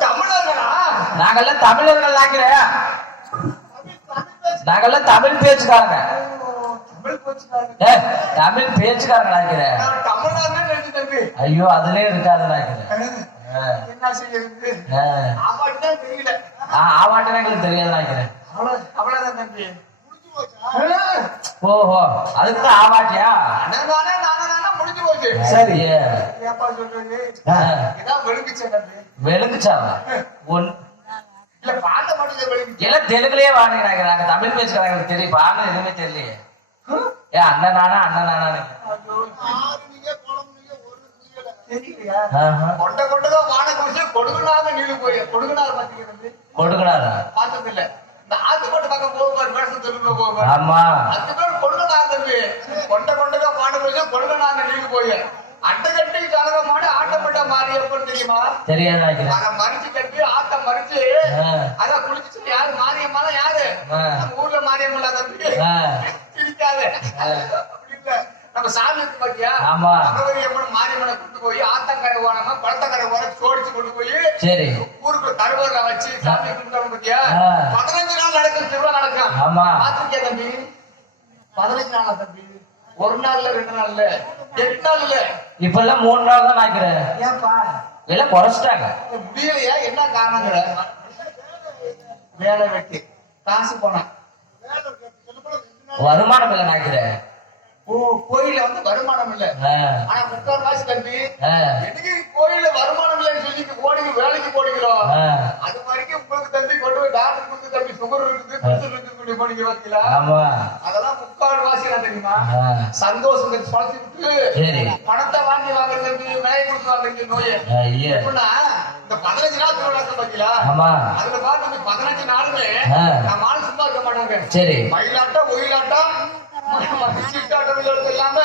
தமிழர்களா? நாங்கெல்லாம் தமிழர்கள் ஆக்கிறேன் நாங்கெல்லாம் தமிழ் பேச்சுக்காரங்க. தமிழ் பேச்சுக்காரங்க. ஆக்கிறேன் நான் தமிழ்நாடு நினைச்சு தம்பி ஐயோ அதுலயே இருக்காது ஆக்கிறேன் என்ன தெரியல. ஆவாட்டம் எங்களுக்கு தெரியாது அவ்வளவுதான் தம்பி. ஓஹோ அதுக்கு தான் ஆவாட்டியா சரி. ஏப்பா சொல்றது இதான் ஒன். இல்ல பாட்ட மட்டும் வெளுக்குச்சு எல்லாம் தெலுங்குலயே நாங்க தமிழ் பேசுறாங்க தெரியும். பாடணும் எதுவுமே தெரியலையே. ஏ அண்ணன் நானா அண்ணன் நானா. கொண்ட கொண்டதான் வான குடிச்சு கொடுகுனாக நீளு போய். கொடுகுனார் பாத்தீங்க தம்பி கொடுக்கடாதா பார்த்தது இல்ல இந்த ஆத்துக்கோட்டை பக்கம் போவார் வேஷம் தெலுங்குல போவார் ஆமா. அது பேர் கொடுகனாக தம்பி. கொண்ட கொடுகனாக நீளு போய். கலகமாடு ஆட்டப்பட்ட மாரியப்பன் தெரியுமா? தெரியாது அத மறிச்சு கட்டி மறிச்சு. அதான் குளிச்சு யாரு? மாரியம்மா யாரு. நம்ம ஊர்ல மாரியம்மா தம்பி. இருக்காது. நம்ம சாமி இருக்கு பாத்தியா? அம்மன் மாரியம்மனை கொண்டு போய் ஆத்தங்கரை ஓரமா குளத்தங்கரை ஓரம் சோடிச்சு கொண்டு போய் சரி. ஊருக்கு தருவரை வச்சு சாமி ஆ. பதினஞ்சு நாள் நடக்கும் திருவிழா நடக்கும். ஆமா. பாத்திருக்கியா தம்பி? பதினஞ்சு நாளா தம்பி? ஒரு நாள்ல ரெண்டு நாள்ல? எட்டு நாள் இல்ல இப்ப எல்லாம் மூணு நாள் தான் நினைக்கிறேன் ஏன்பா? எல்லாம் குறைச்சிட்டாங்க. முடியலையா? என்ன காரணங்கிற? வேலை வெட்டி. காசு போனேன் வருமானம் இல்லை நினைக்கிறேன் ஓ கோயில்ல வந்து வருமானம் இல்ல. ஆனா முக்கால் காசு தம்பி ஆ, எனக்கு கோயில்ல வருமானம் இல்லைன்னு சொல்லி போடுங்க வேலைக்கு போடுகிறோம். அது வரைக்கும் உங்களுக்கு தம்பி கொண்டு போய் டாக்டர் கொடுத்து தம்பி சுகர் இருக்குது பிரஷர் இருக்குது போனீங்க பாத்தீங்களா ஆமா. அதெல்லாம் முக்கால் வாசினா தெரியுமா? சந்தோஷம் பழச்சு விட்டு சரி. பணத்தை வாங்கி வாங்குறது விலை கொடுத்து வாங்குறது நோயை. எப்படின்னா இந்த பதினஞ்சு நாள் திருவிழா பாத்தீங்களா? அதுல பார்த்து பதினஞ்சு நாளுமே ஆளு சும்மா இருக்க மாட்டாங்க. சரி. மயிலாட்டம் ஒயிலாட்டம் இல்லாம.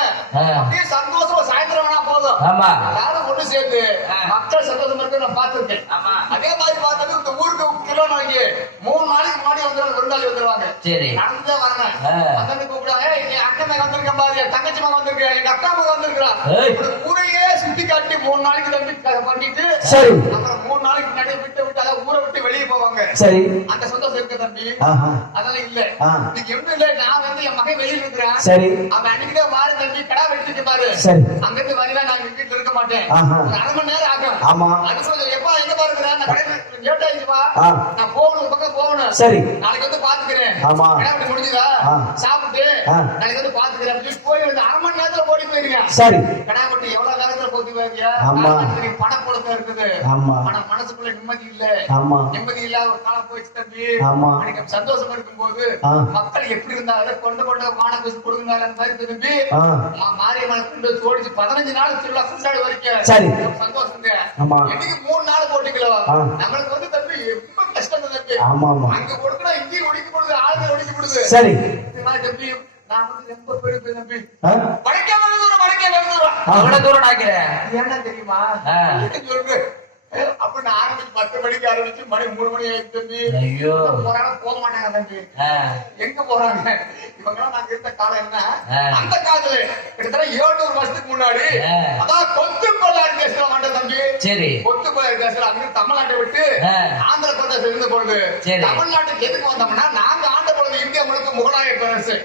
அப்படியே சந்தோஷமா சாயந்தரம் வேணா போதும். ஆமா. எல்லாரும் ஒண்ணு சேர்ந்து. மக்கள் சந்தோஷமா இருக்க நான். அதே மாதிரி பார்த்தது இந்த ஊருக்கு மூணு நாளைக்கு முன்னாடி வந்துருவாங்க விருந்தாளி வந்துருவாங்க. சரி. நடந்தே வரணும். அண்ணன் கூப்பிடுவாங்க "ஏய், என் அக்கன் மகன் வந்திருக்கேன் பாரு. என் தங்கச்சி மகன் வந்திருக்கேன் எங்க அக்கா மகன் வந்திருக்கிறான். ஏய். இப்படி ஊரையே சுத்தி காட்டி மூணு நாளைக்கு தம்பி பண்ணிட்டு சரி. அப்புறம் மூணு நாளைக்கு முன்னாடி விட்டு விட்டு அதாவது ஊரை விட்டு வெளியே போவாங்க. சரி. அந்த சந்தோஷம் இருக்கு தம்பி. அதெல்லாம் இல்ல. இன்னைக்கு ஒண்ணும் இல்ல. நான் வெளியில இருக்கிறேன் சரி. அவன் அன்னைக்குதான் வாரு தம்பி கடா வெட்டிட்டு பாரு. சரி. அங்க இருந்து வரல நான் வீட்டுல இருக்க மாட்டேன். அரை மணி நேரம் ஆகும். ஆமா. அது கொஞ்சம் எப்பா எங்க கடையில லேட் ஆயிடுச்சு வா ஆ. நான் போகணும் ஒரு பக்கம் போகணும் சரி நாளைக்கு வந்து பாத்துக்கிறேன் ஆமா. முடிஞ்சுதா. சாப்பிட்டு ஆ. நாளைக்கு வந்து பாத்துக்கிறேன் அப்படின்னு போய் வந்து அரை மணி நேரத்துல ஓடி போயிருங்க சரி எவ்வளவு நேரத்துல போத்தி போயிருங்க ஆமா. பணம் கொடுக்க இருக்குது ஆமா. ஆனா மனசுக்குள்ள நிம்மதி இல்ல ஆமா நிம்மதி இல்லாத ஒரு காலம் போயிடுச்சு தம்பி ஆமா. எனக்கு சந்தோஷமா. மக்கள் எப்படி இருந்தாலும் கொண்டு கொண்டு மானம் பேசி மாதிரி மா- மாரியம்மன் கொண்டு சோடிச்சு பதினஞ்சு நாள் திருவிழா கொண்டாடி வரைக்கும் சரி. ஆமா. என்னைக்கு மூணு நாள் போட்டிங்களோ ஆ. நம்மளுக்கு வந்து தம்பி ரொம்ப கஷ்டம் தம்பி ஆமா ஆமா. அங்க கொடுக்கணும் இங்கேயும் ஒடிக்க கொடுது ஆளுங்க ஒடிக்க கொடுது சரி. தம்பி நான் வந்து ரொம்ப பெரிய தம்பி? வடக்கே வருதூரம் வடக்கே வருதூரம் ஆ. எவ்வளவு தூரம் நினைக்கிறேன் ஏன்னா தெரியுமா? ஆ. அப்ப நான் ஆரம்பிச்சு பத்து மணிக்கு ஆரம்பிச்சு மணி மூணு மணி ஆயிடுச்சு தம்பி. ஐயோ. போறாங்க போக மாட்டாங்க தம்பி. எங்க போறாங்க? இவங்க நாங்க இருந்த காலம் என்ன. அந்த காலத்துல கிட்டத்தட்ட ஏழுநூறு வருஷத்துக்கு முன்னாடி. அதான் கொத்து கொள்ளாடி பேசுற மாட்டேன் தம்பி. சரி. கொத்து கொள்ளாடி பேசுற அங்க தமிழ்நாட்டை விட்டு. ஆந்திர பிரதேசம் இருந்த சரி. தமிழ்நாட்டுக்கு எதுக்கு வந்தோம்னா நாங்க ஆண்ட பொழுது இந்தியா முழுக்க முகலாய பேரரசு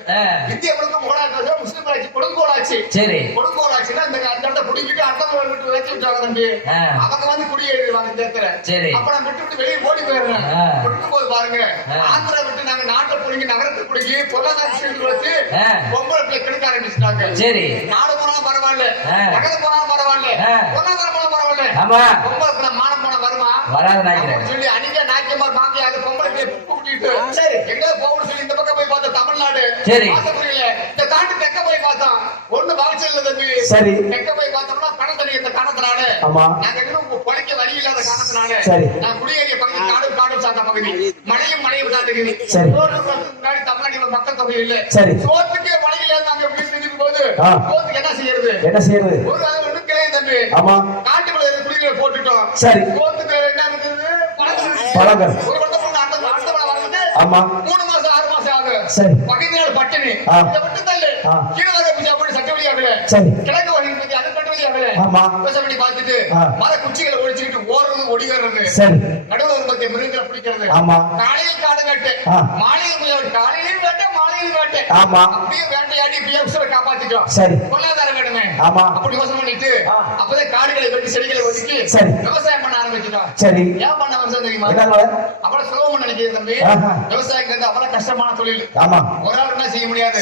இந்தியா முழுக்க முகலாய பேரரசு முஸ்லிம் ஆட்சி. கொடுங்கோலாட்சி சரி கொடுங்கோலாட்சினா இந்த பிடிக்கிட்டு அடுத்த விட்டு வச்சு விட்டாங்க தம்பி. அவங்க வந்து குடியேறிடுவாங்க இந்த இடத்துல சரி. அப்ப நான் விட்டு விட்டு வெளியே ஓடி போயிடுறேன் ஆ. விட்டு போது பாருங்க. ஆந்திரா விட்டு நாங்க நாட்டை புடுங்கி நகரத்தை புடுங்கி பொருளாதார சீர்திருத்தம் வச்சு. பொம்பளை பிள்ளை கெடுக்க ஆரம்பிச்சிட்டாங்க சரி நாடு போனாலும் பரவாயில்ல. நகரம் போனாலும் பரவாயில்ல. பொருளாதாரம் போனாலும் பரவாயில்ல பொம்பளை பிள்ளை மானம் போன வருமா வராது நினைக்கிறேன் சொல்லி அன்னைக்கே நாக்கியமார் பாக்கி அது பொம்பளை பிள்ளை கூட்டிட்டு சரி. எங்க போகணும்னு சொல்லி இந்த பக்கம் போய் பார்த்தோம் தமிழ்நாடு சரி. வாசப்படியில இந்த தாண்டி தெக்க போய் பார்த்தோம் ஒண்ணு வளர்ச்சி இல்ல தம்பி சரி. தெக்க போய் பார்த்தோம்னா பணம் தண்ணி இந்த காரணத்தினால ஆமா. நாங்க இன்னும் பொழைக்க வழி இல்லாத காரணத்தினால சரி. நான் குடியேறிய பகுதி காடு காடு சார்ந்த பகுதி மழையும் மழையும் சார்ந்தது சரி. முன்னாடி தமிழ்நாட்டில் மக்கள் தொகை இல்ல சரி. சோத்துக்கு மழை இல்லாத நாங்க எப்படி செஞ்சிருக்கும் போது. சோத்துக்கு என்ன செய்யறது என்ன செய்யறது ஒரு நாள் ஒண்ணு கிடையாது தம்பி ஆமா காட்டுக்குள்ள குடிகளை போட்டுட்டோம் சரி. சோத்துக்கு என்ன இருக்குது பழங்கள். ஒரு ஆமா மூணு சரி. பகுதியால் பட்டினி ஆ. இதை விட்டு தள்ளு ஆ. கீழே வர பூஜை அப்படி சட்ட வழி ஆகல சரி. கிழக்கு வழி பத்தி ஆமா. விவசாயம் பண்ணி பார்த்துட்டு ஆ. மர குச்சிகளை ஒழிச்சுக்கிட்டு ஓடுறது ஒடி வர்றது சரி நடுவில் ஒரு பத்தி மிருகங்களை பிடிக்கிறது ஆமா. காலையில் காடு வேட்டை ஆ. மாலையில் முயல் காலையிலும் வேட்டை மாலையிலும் வேட்டை ஆமா. அப்படியே வேட்டையாடி இப்படியே உசுரை காப்பாத்திட்டோம் சரி. பொருளாதாரம் வேணுமே ஆமா. அப்படி யோசனை பண்ணிட்டு ஆ. அப்பதான் காடுகளை வெட்டி செடிகளை ஒதுக்கி சரி. விவசாயம் பண்ண ஆரம்பிச்சிட்டோம் சரி ஏன் பண்ண வருஷம் தெரியுமா அவ்வளவு சுலபம் நினைக்கிறது தம்பி. விவசாயங்கிறது அவ்வளவு கஷ்டமான தொழில் ஆமா ஒரு ஆள் என்ன செய்ய முடியாது.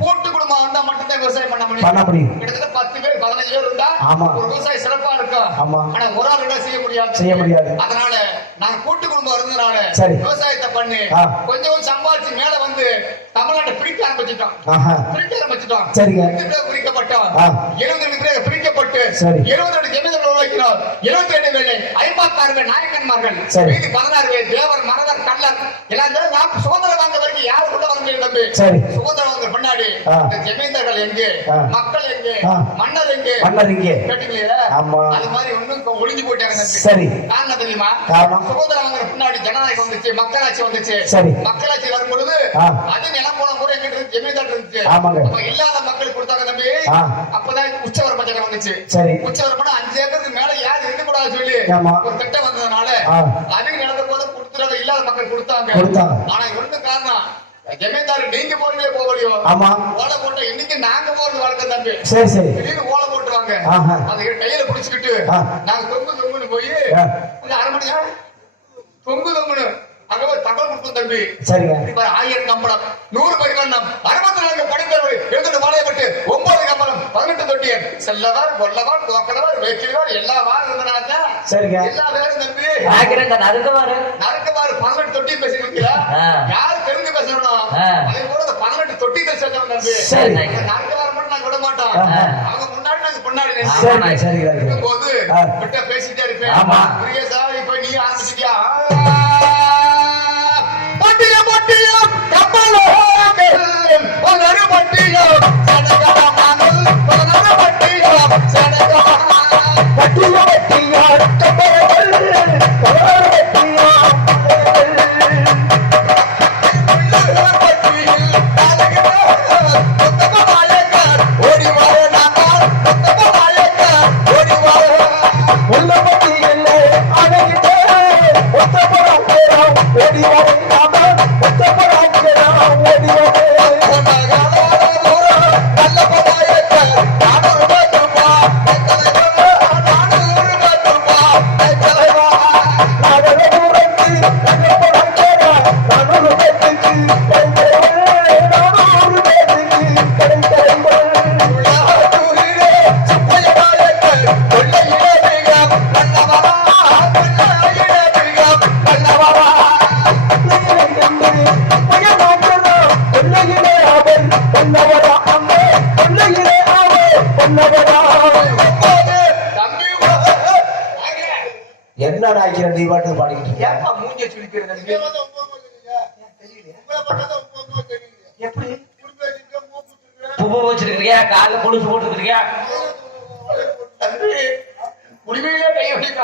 கூட்டு குடும்பம் வந்தா மட்டும்தான் விவசாயம் பண்ண முடியும் பண்ண முடியும். கிட்டத்தட்ட பத்து பேர் பதினஞ்சு பேர் விவசாயம் சிறப்பா இருக்கும் ஆமா. ஆனா ஒரு ஆள் என்ன செய்ய முடியாது செய்ய முடியாது. அதனால நான் கூட்டு குடும்பம் இருந்தனால சரி. விவசாயத்தை பண்ணி. கொஞ்சம் சம்பாதிச்சு மேல வந்து தமிழ்நாட்டை பிரிக்க ஆரம்பிச்சிட்டோம் பிரிக்க ஆரம்பிச்சிட்டோம் சரிங்க. பேர் பிரிக்கப்பட்டோம் ரெண்டு பேர் பிரிக்கப்பட்டு சரி. இருபத்தி ரெண்டு ஜமீன்கள் உருவாக்கினோம் இருபத்தி ரெண்டு வேலை ஐம்பத்தாறு பேர் நாயக்கன்மார்கள். மீதி பதினாறு பேர் தேவர் மரகர் கள்ளர் எல்லாம் சேர்ந்து நாம் சுதந்திரம் வாங்க வரைக்கும் யாரு உள்ள வர முடியும் தம்பி சரி. சுதந்திரம் வாங்க பின்னாடி. இந்த ஜமீன்தார்கள் எங்கே. மக்கள் எங்கே. மன்னர் எங்கே மன்னர் இங்கே கேட்டீங்களா ஆமா. அது மாதிரி ஒண்ணும் இப்ப ஒளிஞ்சு போயிட்டாங்க தம்பி சரி. காரணம் தெரியுமா காரணம்? சுதந்திரம் வாங்குற பின்னாடி ஜனநாயகம் வந்துச்சு மக்களாட்சி வந்துச்சு சரி. மக்களாட்சி வரும் பொழுது ஆ. அது நிலம் போன கூட எங்கிட்ட இருந்து ஜமீன்தார் இருந்துச்சு ஆமாங்க. அப்ப இல்லாத மக்களுக்கு கொடுத்தாங்க தம்பி. அப்பதான் உச்சவர பட்ஜெட் வந்துச்சு சரி. உச்சவரம்னா அஞ்சு ஏக்கருக்கு மேல யாரும் இருக்க கூடாது சொல்லி. ஒரு திட்டம் வந்ததுனால. அவங்க நடந்த போது கொடுத்துறத இல்லாத மக்கள் கொடுத்தாங்க. ஆனா ஒண்ணு காரணம் ஜமீன்தார் நீங்க போறீங்களே போகலையோ ஆமா. ஓலை போட்ட இன்னைக்கு நாங்க போறது வழக்கம் தம்பி சரி சரி. திடீர்னு ஓலை போட்டுருவாங்க. அதை கையில புடிச்சுக்கிட்டு. நாங்க தொங்கு தொங்குன்னு போய் அரை தொங்கு தொங்குன்னு அங்க போய் தகவல் தம்பி. சரிங்க. ஆயிரம் கம்பளம் நூறு பரிமாணம். அறுபத்தி நான்கு படைத்தலைவர் எழுநூறு வாழையப்பட்டு ஒன்பது கம்பளம் பதினெட்டு தொட்டியர் செல்லவர் கொல்லவர் தோக்கலவர் வேக்கிலவர் எல்லா வாரம் இருந்தனால சரிங்க. எல்லா பேரும் தம்பி. பதினெட்டு தொட்டி பேசிக்கிறீங்களா? ஆ. யாரு தெரிஞ்சு பேசணும். அதே போல தொட்டி பேசுறோம் தம்பி. சரி. நரக்கமாறு மட்டும் நாங்க விட மாட்டோம். அவங்க முன்னாடி நாங்க பின்னாடி சரி பேசிட்டே இருப்பேன். ஆமா. முருகேசா இப்ப நீ ஆரம்பிச்சிட்டியா? பட்டிய பட்டிய கப்பலோங்கள் ஒரு பட்டிய சனகமானல் ஒரு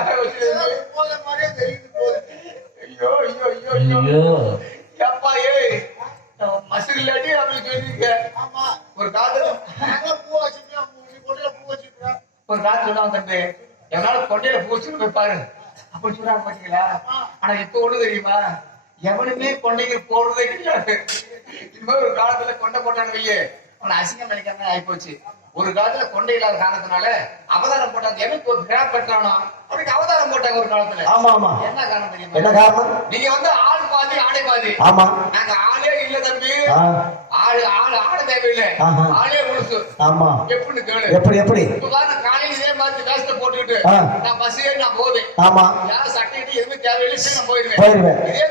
கை வழி காய வச்சிருந்தது ஐயோ ஐயோ ஐயோ ஐயோ. ஐயோ. ஏப்பா ஏய் மசூர் இல்லாட்டி அப்படி சொல்லிருக்க ஒரு காலத்துல ஒரு காலத்துல சொல்லுவாங்க தம்பி எவனால கொண்டையில பூ வச்சுட்டு போய் பாரு. அப்படி சொல்றாங்க பாத்தீங்களா? ஆனா இப்ப ஒண்ணு தெரியுமா? எவனுமே கொண்டைக்கு போடுறதே கிடையாது. இனிமே ஒரு காலத்துல கொண்டை போட்டான்னு வையே. அவனை அசிங்கம் நினைக்காம ஆயிப்போச்சு. ஒரு காலத்துல கொண்டை இல்லாத காரணத்தினால அவதாரம் போட்டாங்க எனக்கு ஒரு கிராப் கட்டுறானோ அவனுக்கு அவதாரம் போட்டாங்க ஒரு காலத்துல. ஆமா ஆமா. என்ன காரணம் தெரியுமா? என்ன காரணம்? நீங்க வந்து ஆள் பாதி ஆடை பாதி. ஆமா. நாங்க ஆளே இல்ல தம்பி. ஆளு ஆளு ஆட தேவையில்லை. ஆஹா. ஆளே முழுசு. ஆமா. எப்படின்னு கேளு. எப்படி எப்படி? இப்ப பாரு, நான் காலையில இதே மாதிரி வேஸ்ட போட்டுக்கிட்டு ஆ. நான் பஸ் ஏறி நான் போவேன். ஆமா. யாரும் சட்டையிட்டு எதுவுமே தேவையில்லை நான். இதே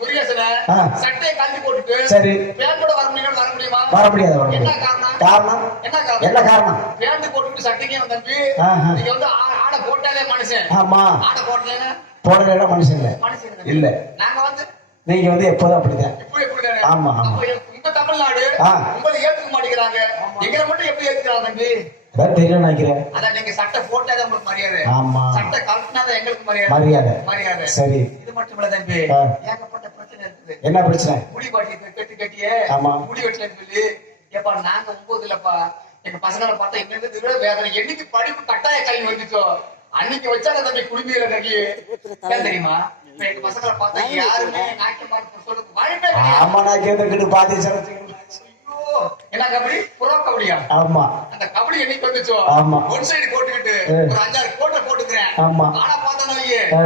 முருகேசனை. சட்டையை கழட்டி போட்டுட்டு சரி. பேண்டோட வர முடியும் வர முடியுமா? வர முடியாது என்ன காரணம்? காரணம்? என்ன காரணம்? என்ன காரணம்? பேண்ட் போட்டுட்டு சட்டைக்கு தம்பி. நீங்க வந்து ஆடை போட்டாலே மனுஷன். ஆமா. ஆடை போட்டலைன்னா போடல மனுஷன் இல்ல. இல்ல. நாங்க வந்து நீங்க வந்து எப்போதும் அப்படிதான். ஆமா, ஆமா. உங்க தமிழ்நாடு. உங்களை ஏத்துக்க மாட்டேங்கிறாங்க. எங்களை மட்டும் எப்படி ஏத்துக்கிறாங்க தம்பி? நினைக்கிறேன். அதான் நீங்க சட்டை போட்டாதான் உங்களுக்கு மரியாதை. ஆமா. சட்டை கழட்டினாதான் எங்களுக்கு மரியாதை. மரியாதை. மரியாதை. சரி. இது மட்டும் இல்ல தம்பி. ஏகப்பட்ட பிரச்சனை இருக்குது. என்ன பிரச்சனை? முடி பாட்டி கட்டி கட்டியே. ஆமா. முடி வெட்டலன்னு சொல்லி. ஏப்பா நாங்க ஒன்பது இல்லப்பா. எங்க பசங்களை பார்த்தா என்னது வேதனை. என்னைக்கு படிப்பு கட்டாய கல்வி வந்துச்சோ? அன்னைக்கு வச்சாங்க தம்பி ஏன் தெரியுமா? ஆமா நான் கேட்டுக்கிட்டு பாத்தி என்ன கபடி? புறோ கபடியா? ஆமா. அந்த கபடி என்னைக்கு வந்துச்சோ? ஆமா. ஒன் சைடு போட்டுக்கிட்டு. ஒரு அஞ்சாறு கோட்டை போட்டுக்கிறேன். ஆமா. ஆனா பார்த்தா வையே ஆ.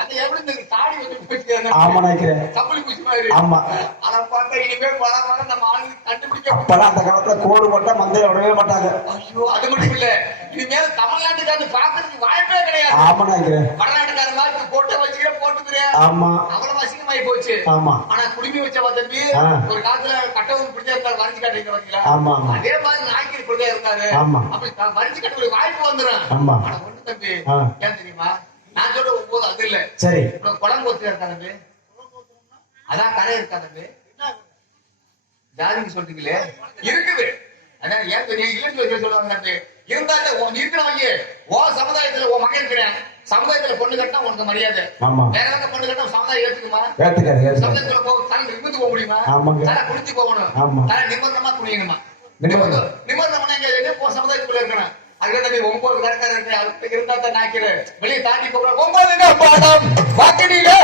அந்த எப்படி இந்த தாடி வந்து போச்சு ஆமா நினைக்கிறேன். கபடி மாதிரி. ஆமா. ஆனா பார்த்தா இனிமே வர வர நம்ம ஆளுங்க கண்டுபிடிக்க அப்பெல்லாம் அந்த காலத்துல கோடு போட்டா மந்தைய விடவே மாட்டாங்க. ஐயோ அது மட்டும் இல்ல. இனிமேல் தமிழ்நாட்டுக்காரங்க பாக்குறதுக்கு வாய்ப்பே கிடையாது. ஆமா நினைக்கிறேன். வடநாட்டுக்கார மாதிரி போட்டோ வச்சுக்கிற ஆமா. அவ்வளவு அசிங்கமாயி போச்சு. ஆமா. ஆனா குடிமி வச்ச தம்பி. ஒரு காலத்துல கட்டவும் பிடிச்சா இருந்தாரு வரைஞ்சு காட்டுறீங்க பாத்தீங்களா? ஆமா, ஆமா. அதே மாதிரி நாய்க்கு பிடிச்சா இருந்தாரு. ஆமா. வரைஞ்சு காட்டுற ஒரு வாய்ப்பு வந்துடும். ஆமா. ஆனா ஒண்ணு தம்பி ஆ. ஏன் தெரியுமா? நான் சொல்ற போது அது இல்ல. சரி. குழம்பு ஒத்து இருக்கா தம்பி. அதான் கரை இருக்கா தம்பி? ஜாதிக்கு சொல்றீங்களே? இருக்குது. அதான் ஏன் தெரியும்? இல்லைன்னு சொல்லி சொல்லுவாங்க தம்பி. இருந்தாலும் உன் இருக்கிறவங்க ஓ சமுதாயத்துல உன் மகன் இருக்கிறேன். சமுதாயத்துல பொண்ணு கட்டினா உனக்கு மரியாதை. ஆமா. வேற எதாவது பொண்ணு கட்டினா சமுதாயம் ஏத்துக்குமா? ஏத்துக்காது சமுதாயத்துல போ தலை நிமிர்ந்து போக முடியுமா? ஆமாங்க. தலை குளிச்சு போகணும். ஆமா. தலை நிமிர்ந்தமா துணியணுமா நிமிர்ந்து. நிமிர்ந்தமா எங்க எங்க போ சமுதாயத்துக்குள்ள இருக்கணும். அதுக்கு ஒன்பது கணக்கார இருக்கு அதுக்கு இருந்தா தான் நாய்க்கிற. வெளியே தாண்டி போகிற ஒன்பதுங்க பாடம். வாக்கிடியிலே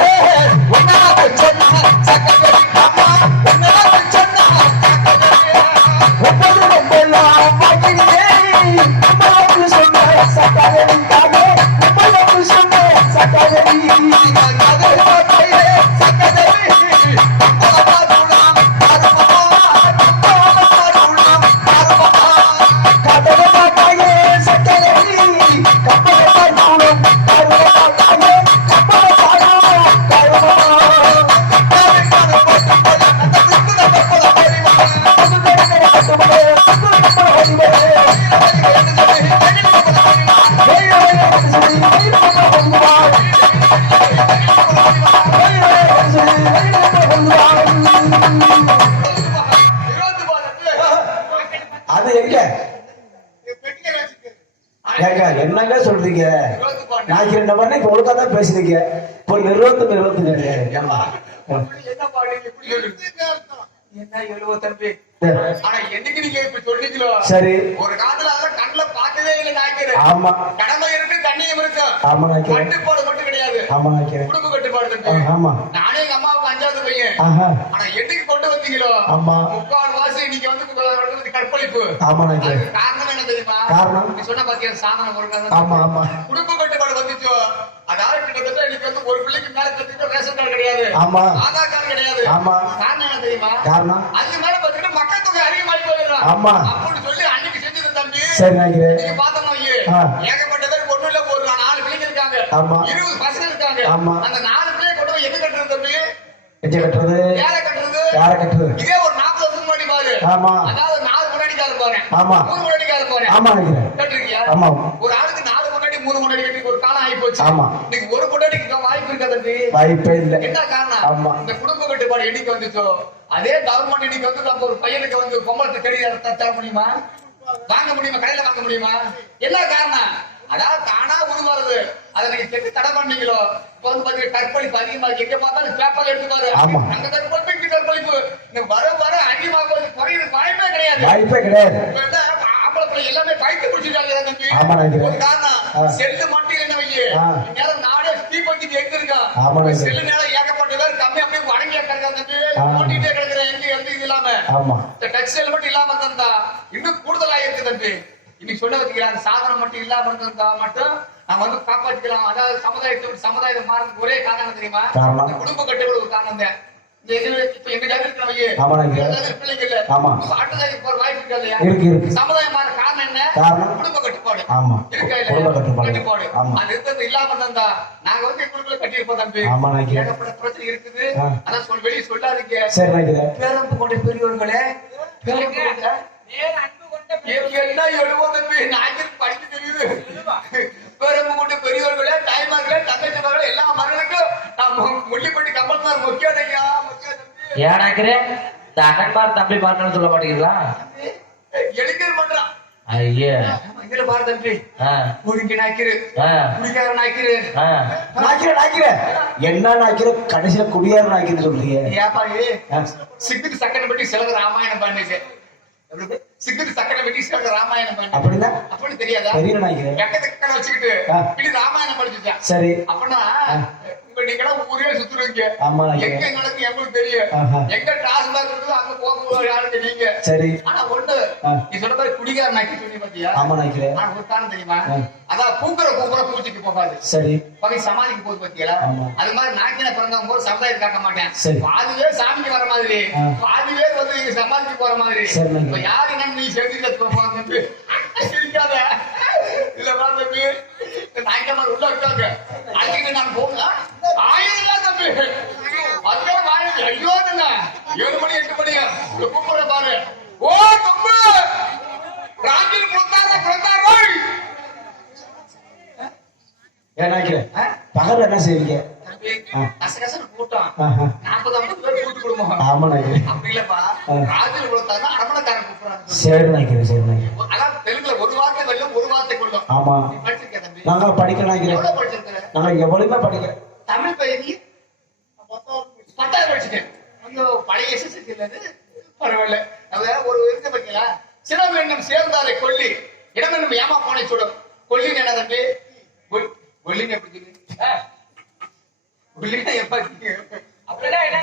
ஒன்னாவது சொன்னா சக்கரை அம்மா ஒன்னாவது சொன்னா ஒன்பது அம்மாவுக்கு சொன்ன எங்க? ஏங்க என்னங்க சொல்றீங்க? நான் ரெண்டு மணி இப்ப ஒழுங்கா தான் பேசுறீங்க. இப்போ நிறுவத்து நிறுவத்துங்க என்ன பாடுறீங்க ஆனா என்னைக்கு நீங்க இப்ப சொன்னீங்களோ சரி. ஒரு காலத்துல அதெல்லாம் கண்ணுல பார்த்ததே இல்லை நாய்க்கிற ஆமா. கடமை இருக்கு கண்ணியம் இருக்கு. ஆமா கட்டுப்பாடு மட்டும் கிடையாது. ஆமா குடும்ப கட்டுப்பாடு ஆமா. நானே எங்க அம்மாவுக்கு அஞ்சாவது பையன். ஆனா என்னைக்கு கொண்டு வந்தீங்களோ? ஆமா. முக்கால் வாசி நீங்க வந்து கற்பழிப்பு. ஆமா காரணம் என்ன தெரியுமா? காரணம்? நீ சொன்ன பாத்தியா சாதனம் ஒரு ஆமா ஆமா. குடும்ப கட்டுப்பாடு வந்துச்சோ? அதாவது கிட்டத்தட்ட இன்னைக்கு வந்து ஒரு பிள்ளைக்கு மேல கத்துக்கிட்ட ரேஷன் கார்டு கிடையாது. ஆமா. ஆதார் கார்டு கிடையாது. ஆமா. காரணம் என்ன தெரியுமா? காரணம்? அது மேல பாத்தீங்கன்னா மக்கள் தொகை அதிகமாகி போயிடுறான் ஆமா. அப்படின்னு சொல்லி அன்னைக்கு செஞ்சது தம்பி. சரி நாய்க்கிறேன் நீங்க பார்த்தோம் ஐயே ஆ. ஏகப்பட்ட பேர் ஒண்ணும் இல்ல ஒரு நாலு பிள்ளைங்க இருக்காங்க. ஆமா. இருபது பசங்க இருக்காங்க. ஆமா. அந்த நாலு பிள்ளைங்க கொண்டு போய் எது கட்டுறது தம்பி? எங்க கட்டுறது? யாரை கட்டுறது? யார கட்டுறது? இதே ஒரு நாற்பது வருஷம் முன்னாடி பாரு. ஆமா. அதாவது நாலு முன்னாடிக்காரர் பாரு. ஆமா. மூணு பாரு. ஆமா நாய்க்கிறேன் கட்டுருக்கியா? ஆமா. ஒரு ஆளுக்கு முன்னாடி மூணு முன்னாடி கட்டி ஒரு காலம் ஆகி போச்சு ஆமா. இன்னைக்கு ஒரு முன்னாடிக்கு வாய்ப்பு இருக்கா தம்பி? வாய்ப்பே இல்லை. என்ன காரணம்? ஆமா. இந்த குடும்ப கட்டுப்பாடு என்னைக்கு வந்துச்சோ? அதே கவர்மெண்ட் இன்னைக்கு வந்து நம்ம ஒரு பையனுக்கு வந்து பொம்பளை கடிதம் த- தர முடியுமா? வாங்க முடியுமா? கடையில வாங்க முடியுமா? என்ன காரணம்? அதாவது தானா உருவாருது அதை நீங்க செட்டு தடை பண்ணீங்களோ? இப்ப வந்து பாத்தீங்கன்னா கற்பழிப்பு அதிகமா இருக்கு. எங்க பார்த்தாலும் பேப்பர். அங்க கற்பழிப்பு இங்க கற்பழிப்பு. இந்த வர வர அதிகமாக குறையிறது வாய்ப்பே கிடையாது. வாய்ப்பே கிடையாது. இப்ப என்ன, ஆம்பளை பிள்ளை எல்லாமே பைத்து பிடிச்சிருக்காங்க தம்பி. ஒரு காரணம். செல்லு மட்டும் என்ன வையே. நேரம் நாடே இருக்கா ஆமா, நினைக்கிறேன். செல்லு நேரம் ஏகப்பட்ட பேர் கம்மி அப்படியே வணங்கி கிடக்காங்க தம்பி. ஓட்டிட்டே கிடக்குறேன் எங்க எந்த இது இல்லாம ஆமா இந்த டச் செல் மட்டும் இல்லாம இருந்தா இன்னும் கூடுதலா இருக்கு தம்பி இன்னைக்கு சொல்ல வச்சுக்கிறேன் அந்த சாதனம் மட்டும் இல்லாம இருந்தா மட்டும் நம்ம வந்து காப்பாற்றிக்கலாம் அதாவது சமுதாயத்தை விட்டு சமுதாயம் மாறதுக்கு ஒரே காரணம் தெரியுமா குடும்ப கட்டுப்பாடு ஒரு காரணம் தான் இருக்கா இல்லையா? இருக்கு இருக்கு. சமுதாயம் மாற காரணம் என்ன? குடும்ப கட்டுப்பாடு. ஆமா. குடும்ப கட்டுப்பாடு. கட்டுப்பாடு. ஆமா. அது இருக்கிறது இல்லாம இருந்தா நாங்க வந்து எங்களுக்குள்ள கட்டியிருப்போம் தம்பி. ஆமா, நினைக்கிறேன். ஏகப்பட்ட பிரச்சனை இருக்குது. அதான் சொல் வெளியே சொல்லாதீங்க. சரி நாய்க்கிறேன் பேரம்பு கொண்ட பெரியவர்களே என்ன எழுவோம் தம்பி நாய்க்கு படிக்க தெரியுது? பேரம்பு கொண்ட பெரியவர்களே தாய்மார்களே தங்கச்சிமார்களே எல்லா மகளுக்கும் நான் முள்ளிப்பட்டி கம்பல்சார் முக்கியதையா முக்கிய தம்பி ஏன் நினைக்கிறேன் இந்த அண்ணன்மார் தம்பி பாருன்னு சொல்ல மாட்டேங்கிறா எழுக்கர் பண்றான் ஐயா. இதுல பாரு தம்பி. நாய்க்கிரு ஆ. குடிக்கார நாய்க்கிரு ஆ. நாய்க்கிறேன் நாய்க்கிறேன் என்ன நாய்க்கிறேன் கடைசியில குடியார நாய்க்கிறேன் சொல்றீங்க ஏப்பா சித்துக்கு சக்கரை பட்டி சிலது ராமாயணம் பண்ணுச்சு சிக்கத்து சக்கரை வெட்டி ராமாயணம் பண்ணி. அப்படின்னா? அப்படின்னு தெரியாதா? தெரியல நினைக்கிறேன். எக்க தக்கனை வச்சுக்கிட்டு ஆ. இப்படி ராமாயணம் படிச்சுட்டேன் சரி. அப்படின்னா இப்ப நீங்களாம் ஊரே சுத்துறீங்க. ஆமா, எங்க ஐயா. எங்களுக்கு எங்களுக்கு தெரியும்? ஆஹா. எங்க டாஸ்மாக் இருக்குது அங்க போக யாருக்கு நீங்க? சரி. ஆனா ஒண்ணு ஆ. நீ சொன்ன மாதிரி குடிகார நாக்கி சொல்லி பாத்தியா ஆமா நினைக்கிறேன் ஆனா ஒரு காரணம் தெரியுமா? ஆ. அதான் பூக்கிற பூக்கிற பூச்சிக்கு போகாது. சரி. பகை சமாதிக்கு போது பாத்தியா ஆமா. அது மாதிரி நாக்கின பிறந்தவங்க போது சமுதாயம் காக்க மாட்டேன். பாதி பேர் சாமிக்கு வர மாதிரி. பாதி பேர் வந்து சமாதிக்கு போற மாதிரி. இப்ப யாரு நீ போறாங்க தம்பி. சிரிக்காத. இல்ல தம்பி. நாய்க்கமார் உள்ள இருக்காங்க. அன்னைக்கு நான் போகலாம் ஆயிரம் இல்ல தம்பி. அதுக்காக ஆயிரம் ஐயோ என்ன? ஏழு மணி எட்டு மணி கூப்பிடுற பாரு. ஓ தம்பி. ராஜில் பிறந்தாரா பிறந்தாரா ஏன் நினைக்கிறேன் ஆ? பகல்ல என்ன செய்வீங்க? தம்பி ஆ. கசகசன்னு கூட்டம். ஆஹா. நாற்பது ஐம்பது பேர் கூட்டு குடும்பம். ஆமா நினைக்கிறேன் அப்படி இல்லப்பா. ஆ. ராஜில் கொடுத்தாங்க அரமணக்காரன் கூப்பிடுறாங்க சரி நினைக்கிறேன் சரி நினைக்கிறேன் அதான் தெலுங்குல ஒரு வார்த்தை வெல்லும் ஒரு வார்த்தை கொள்ளும் ஆமா. நாங்க படிக்க நினைக்கிறேன் நாங்க எவ்வளவுமே படிக்க தமிழ் பயிற்சி பத்தாவது படிச்சுட்டேன். அந்த பழைய எஸ்எஸ்எல்சி இல்லது பரவாயில்ல. அதாவது ஒரு இருக்க பார்த்தீங்களா சினம் என்னும் சேர்ந்தாரை கொல்லி. இடம் என்னும் ஏமா போனை சுடும் கொல்லின்னு என்ன தம்பி? கொல்- கொல்லின்னு எப்படி? கொல்லின்னா எப்ப அப்படின்னா என்ன